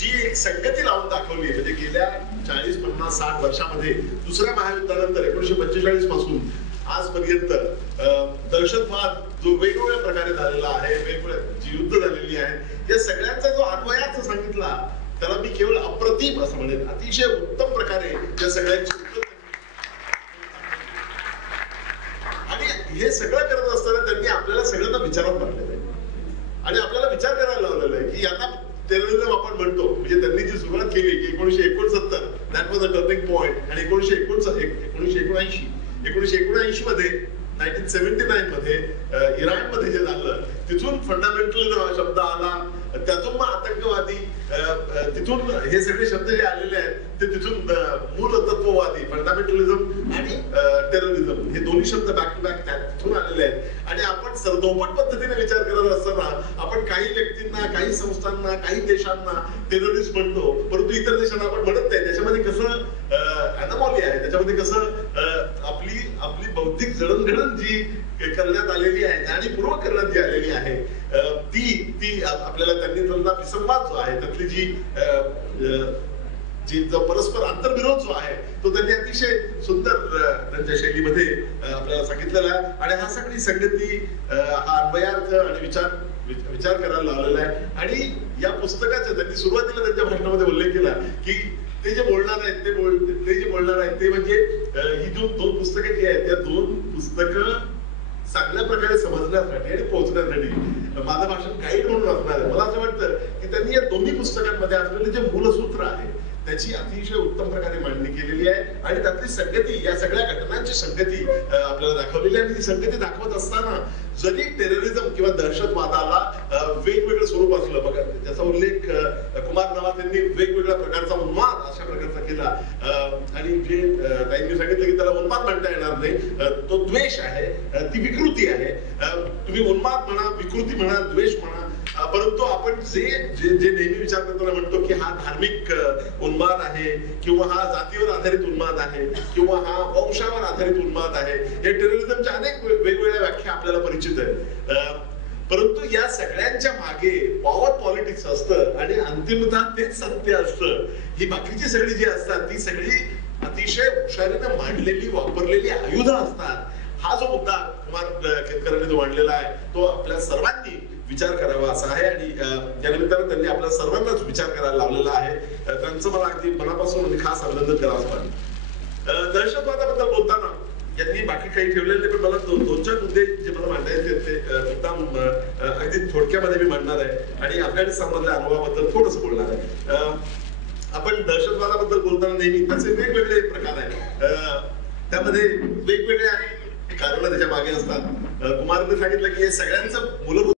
जी एक संगती लावून दाखवली म्हणजे गेल्या 40, 50, 60 वर्षामध्ये दुसऱ्या महायुद्धानंतर 1945 पासून आजपर्यंत दहशतवाद जो वेगवेगळ्या प्रकारे झालेला आहे, वेगवेगळ्या जी युद्ध झालेली आहेत, या सगळ्यांचा जो अन्वयार्थ सांगितला त्याला मी केवळ अप्रतिम असं म्हणेन. अतिशय उत्तम प्रकारे या सगळ्यांची आणि हे सगळं करत असताना त्यांनी आपल्याला सगळ्यांना विचारात मांडलेलं आहे आणि आपल्याला विचार करायला लावलेला आहे की यांना टेररिझम आपण म्हणतो. म्हणजे त्यांनी जी सुरुवात केली की 1969 that was a turning point आणि 1979 मध्ये 1979 मध्ये इराणमध्ये जे झालं तिथून फंडामेंटलिझम हा शब्द आला, त्यातून मग आतंकवादी, तिथून हे सगळे शब्द जे आलेले आहेत ते तिथून मूल तत्ववादी फंडामेंटलिझम आणि टेररिझम हे दोन्ही शब्द बॅक टू बॅक तिथून आलेले आहेत. आणि आपण सरदोपट पद्धतीने विचार करत असताना आपण काही व्यक्तींना, काही संस्थांना, काही देशांना टेररिस्ट म्हणतो, परंतु इतर देशांना आपण म्हणत नाही. त्याच्यामध्ये कसं अनमॉली आहे, त्याच्यामध्ये कसं आपली बौद्धिक जडणघडण जी करण्यात आलेली आहे, जाणीवपूर्वक करण्यात जी आलेली आहे, ती आपल्याला त्यांनी विसंवाद जो आहे त्यातली जो परस्पर आंतरविरोध जो आहे तो त्यांनी अतिशय सुंदर त्यांच्या शैलीमध्ये आपल्याला सांगितलेला आहे. आणि हा सगळी संगती, हा अन्वयार्थ आणि विचार करायला लावलेला आहे. आणि या पुस्तकाचा त्यांनी सुरुवातीला त्यांच्या भाषणामध्ये उल्लेख केला की ते जे बोलणार आहेत ते म्हणजे ही दोन पुस्तकं जी आहेत त्या दोन पुस्तकं चांगल्या प्रकारे समजण्यासाठी आणि पोहोचण्यासाठी माझं भाषण गाईड म्हणून असणार आहे. मला असं वाटतं की त्यांनी या दोन्ही पुस्तकांमध्ये असलेले जे मूलसूत्र आहे त्याची अतिशय उत्तम प्रकारे मांडणी केलेली आहे आणि त्यातली संगती, या सगळ्या घटनांची संगती आपल्याला दाखवलेली आहे. आणि ती संगती दाखवत असताना जरी टेररिझम किंवा दहशतवादाला वेगवेगळं स्वरूप असलं, बघा त्याचा उल्लेख कुमार नवाज यांनी वेगवेगळ्या प्रकारचा उन्माद अशा प्रकारचा केला. आणि जे त्यांनी सांगितलं की त्याला उन्माद म्हणता येणार नाही, तो द्वेष आहे, ती विकृती आहे. तुम्ही उन्माद म्हणा, विकृती म्हणा, द्वेष म्हणा, परंतु आपण जे नेहमी विचार करताना म्हणतो की हा धार्मिक उन्माद आहे किंवा हा जातीवर आधारित उन्माद आहे किंवा हा वंशावर आधारित उन्माद आहे, या टेररिझमच्या अनेक वेगवेगळ्या व्याख्या आपल्याला परिचित आहेत. परंतु या सगळ्यांच्या मागे पॉवर पॉलिटिक्स असतं आणि अंतिमतः तेच सत्य असतं. ही बाकीची सगळी जी असतात ती सगळी अतिशय हुशारीने मांडलेली, वापरलेली आयुध असतात. हा जो मुद्दा कुमार केतकरांनी जो मांडलेला आहे तो आपल्या सर्वांनी विचार करावा असा आहे. आणि या निमित्तानं त्यांनी आपल्या सर्वांनाच विचार करायला लावलेला आहे. त्यांचं मला अगदी मनापासून खास अभिनंदन करावं वाटतं. दहशतवादाबद्दल बोलताना यांनी बाकी काही ठेवलेले पण मला दोन चार मुद्दे जे मला मांडायचे ते मुद्दाम अगदी थोडक्यामध्ये मी मांडणार आहे आणि अफगाणिस्तानमधल्या अनुभवाबद्दल थोडंसं बोलणार आहे. आपण दहशतवादाबद्दल बोलताना नेहमी त्याचे वेगवेगळे प्रकार आहेत, त्यामध्ये वेगवेगळ्या कारण त्याच्या मागे असतात. कुमारने सांगितलं की हे सगळ्यांचं मूलभूत